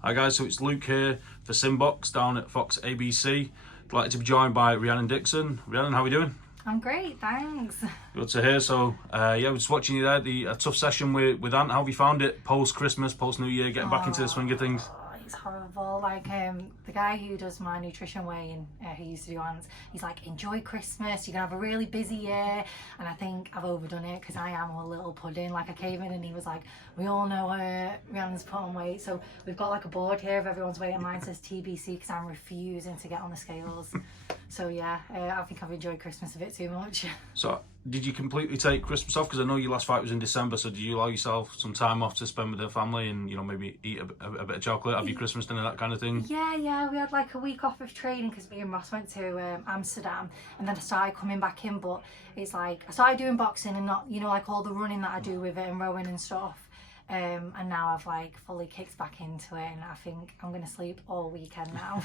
Hi guys, so it's Luke here for SimBoxx down at Fox ABC. Delighted to be joined by Rhiannon Dixon. Rhiannon, how are we doing? I'm great, thanks. Good to hear. So, we're just watching you there, a tough session with Ant. How have you found it post-Christmas, post-New Year, getting back into the swing of things? It's horrible. The guy who does my nutrition weighing, who used to do Ants, he's like, enjoy Christmas, you're gonna have a really busy year. And I think I've overdone it because I am a little pudding. Like, I came in and he was like, we all know Rhiannon's put on weight. So we've got like a board here of everyone's weight and mine says TBC because I'm refusing to get on the scales. So yeah, I think I've enjoyed Christmas a bit too much. So, did you completely take Christmas off? Because I know your last fight was in December, so did you allow yourself some time off to spend with the family and, maybe eat a bit of chocolate, have your Christmas dinner, that kind of thing? Yeah, we had like a week off of training because me and Ross went to Amsterdam, and then I started coming back in, but it's like, I started doing boxing and not, like all the running that I do with it and rowing and stuff. And now I've like fully kicked back into it, and I think I'm going to sleep all weekend now.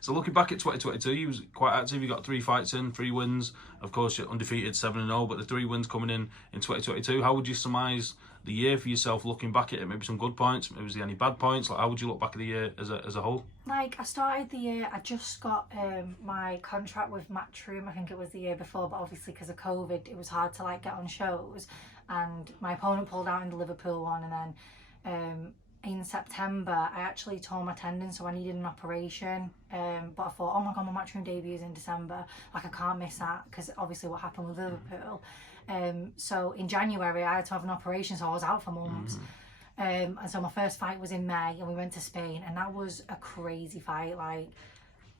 So looking back at 2022, you was quite active. You got 3 fights in, 3 wins. Of course, you're undefeated 7-0, but the 3 wins coming in 2022. How would you surmise the year for yourself looking back at it? Maybe some good points, maybe was there any bad points? Like, how would you look back at the year as a whole? Like, I started the year, I just got my contract with Matchroom. I think it was the year before, but obviously because of COVID, it was hard to like get on shows. And my opponent pulled out in the Liverpool one, and then in September I actually tore my tendon, so I needed an operation, but I thought, oh my god, my Matchroom debut is in December, like I can't miss that because obviously what happened with Liverpool. So in January I had to have an operation, so I was out for months. And so my first fight was in May and we went to Spain, and that was a crazy fight. Like,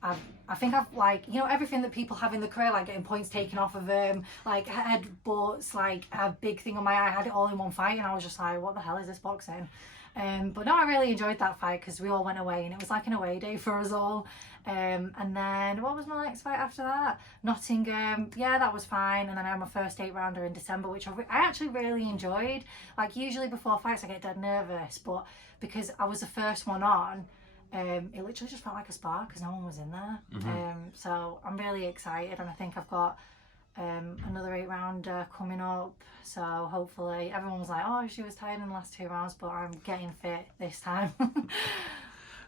I think I've like, everything that people have in the career, like getting points taken off of them, like headbutts, like a big thing on my eye. I had it all in one fight and I was just like, what the hell is this boxing? But no, I really enjoyed that fight because we all went away and it was like an away day for us all. And then what was my next fight after that? Nottingham. Yeah, that was fine. And then I had my first 8-rounder in December, which I actually really enjoyed. Like, usually before fights I get dead nervous, but because I was the first one on, it literally just felt like a spark because no one was in there. So I'm really excited, and I think I've got another 8-rounder coming up, so hopefully everyone was like, oh, she was tired in the last 2 rounds, but I'm getting fit this time.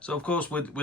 So of course with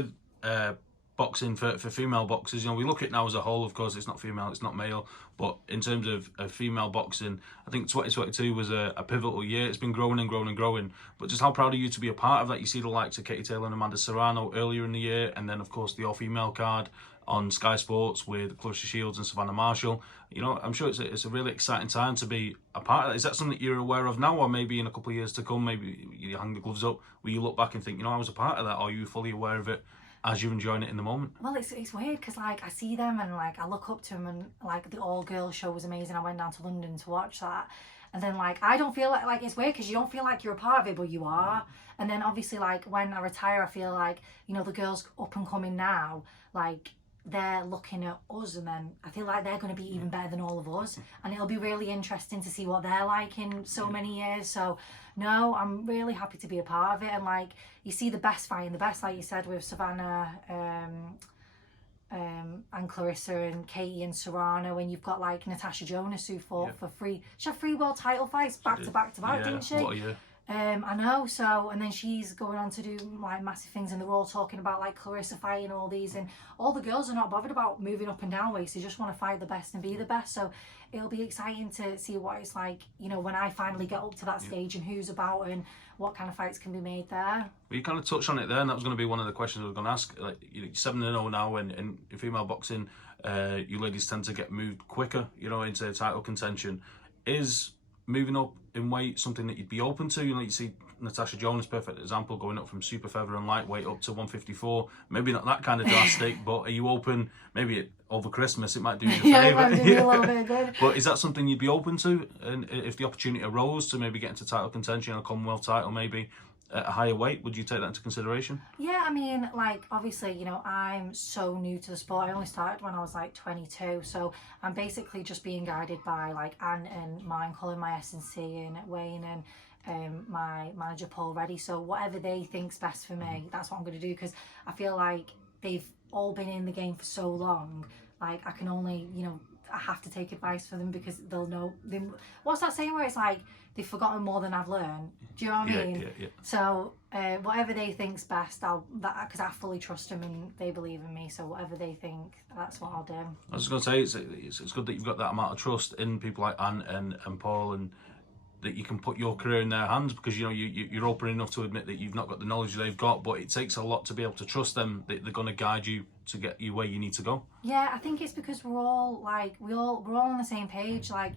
boxing for female boxers, we look at it now as a whole. Of course, it's not female, it's not male, but in terms of female boxing, I think 2022 was a pivotal year. It's been growing and growing and growing, but just how proud are you to be a part of that? You see the likes of Katie Taylor and Amanda Serrano earlier in the year, and then of course the all-female card on Sky Sports with Claressa Shields and Savannah Marshall. I'm sure it's a really exciting time to be a part of that. Is that something that you're aware of now, or maybe in a couple of years to come, maybe you hang the gloves up, where you look back and think, I was a part of that, or are you fully aware of it as you're enjoying it in the moment? Well, it's weird because like I see them and like I look up to them, and like the all girls show was amazing. I went down to London to watch that, and then like I don't feel like it's weird because you don't feel like you're a part of it, but you are. And then obviously like when I retire, I feel like the girls up and coming now, like they're looking at us, and then I feel like they're going to be even better than all of us, and it'll be really interesting to see what they're like in so many years. So no, I'm really happy to be a part of it. And like you see the best fighting the best, like you said, with Savannah and Claressa and Katie and Serrano, and you've got like Natasha Jonas who fought for free. She had 3 world title fights back to back, didn't she? What a year. I know, so, and then she's going on to do like massive things, and they're all talking about like Claressa fighting all these, and all the girls are not bothered about moving up and down weights. They just want to fight the best and be the best. So it'll be exciting to see what it's like, when I finally get up to that stage, and who's about and what kind of fights can be made there. Well, you kind of touched on it there, and that was going to be one of the questions I was going to ask. Like, you're 7-0 now, and in female boxing, you ladies tend to get moved quicker, into title contention. Is moving up in weight something that you'd be open to? You see Natasha Jonas, perfect example, going up from super feather and lightweight up to 154. Maybe not that kind of drastic, but are you open? Maybe over Christmas it might do you a favour. It might do you a little bit good. But is that something you'd be open to, and if the opportunity arose to maybe get into title contention, a Commonwealth title maybe at a higher weight, would you take that into consideration? Yeah, I mean, like, obviously, I'm so new to the sport. I only started when I was like 22, so I'm basically just being guided by like Anne and mine, calling my S&C, and Wayne and my manager Paul Reddy. So whatever they think's best for me, that's what I'm going to do, because I feel like they've all been in the game for so long. Like, I can only, I have to take advice from them because they'll know. What's that saying where it's like they've forgotten more than I've learned? Do you know what I mean? Yeah. So whatever they think's best, because I fully trust them and they believe in me. So whatever they think, that's what I'll do. I was going to say it's good that you've got that amount of trust in people like Ant and Paul, and that you can put your career in their hands, because you know you're open enough to admit that you've not got the knowledge they've got, but it takes a lot to be able to trust them that they're going to guide you to get you where you need to go. Yeah, I think it's because we're all on the same page. Like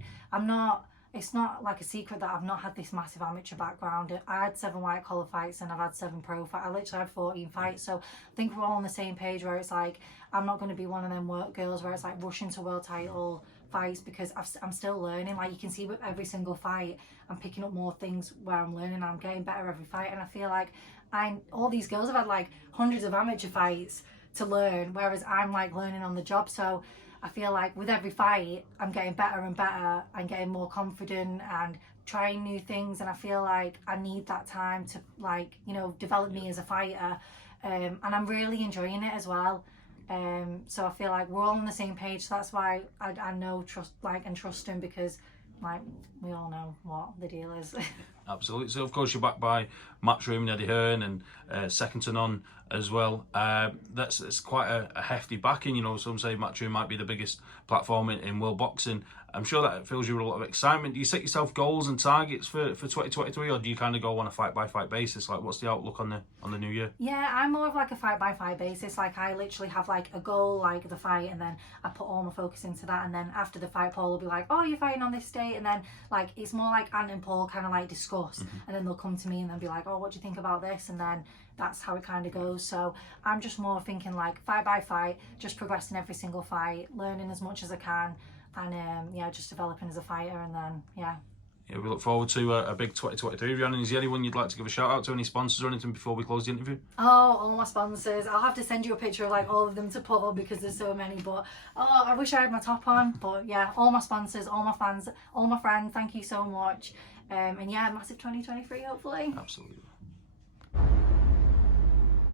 it's not like a secret that I've not had this massive amateur background. I had 7 white collar fights and I've had 7 pro fights. I literally had 14 fights. So I think we're all on the same page where it's like, I'm not going to be one of them work girls where it's like rushing to world title fights, because I'm still learning. Like you can see with every single fight, I'm picking up more things where I'm learning and I'm getting better every fight. And I feel like all these girls have had like hundreds of amateur fights to learn, whereas I'm like learning on the job. So I feel like with every fight, I'm getting better and better and getting more confident and trying new things. And I feel like I need that time to, like, you know, develop me as a fighter. And I'm really enjoying it as well. So I feel like we're all on the same page. So that's why I know, trust him, because like we all know what the deal is. Absolutely. So of course you're backed by Matchroom and Eddie Hearn, and second to none as well. That's quite a hefty backing. You know, some say Matchroom might be the biggest platform in world boxing. I'm sure that fills you with a lot of excitement. Do you set yourself goals and targets for 2023, or do you kind of go on a fight by fight basis? Like, what's the outlook on the new year? Yeah, I'm more of like a fight by fight basis. Like I literally have like a goal, like the fight, and then I put all my focus into that. And then after the fight, Paul will be like, "Oh, you're fighting on this date," and then like it's more like Ant and Paul kind of like discuss, and then they'll come to me and then be like, "Oh, what do you think about this?" And then that's how it kind of goes. So I'm just more thinking like fight by fight, just progressing every single fight, learning as much as I can, and yeah, just developing as a fighter. And then yeah, we look forward to a big 2023, Rhiannon. Is there anyone you'd like to give a shout out to, any sponsors or anything before we close the interview? Oh, all my sponsors. I'll have to send you a picture of like all of them to put up because there's so many. But oh, I wish I had my top on. But yeah, all my sponsors, all my fans, all my friends, thank you so much. And yeah, massive 2023 hopefully. Absolutely.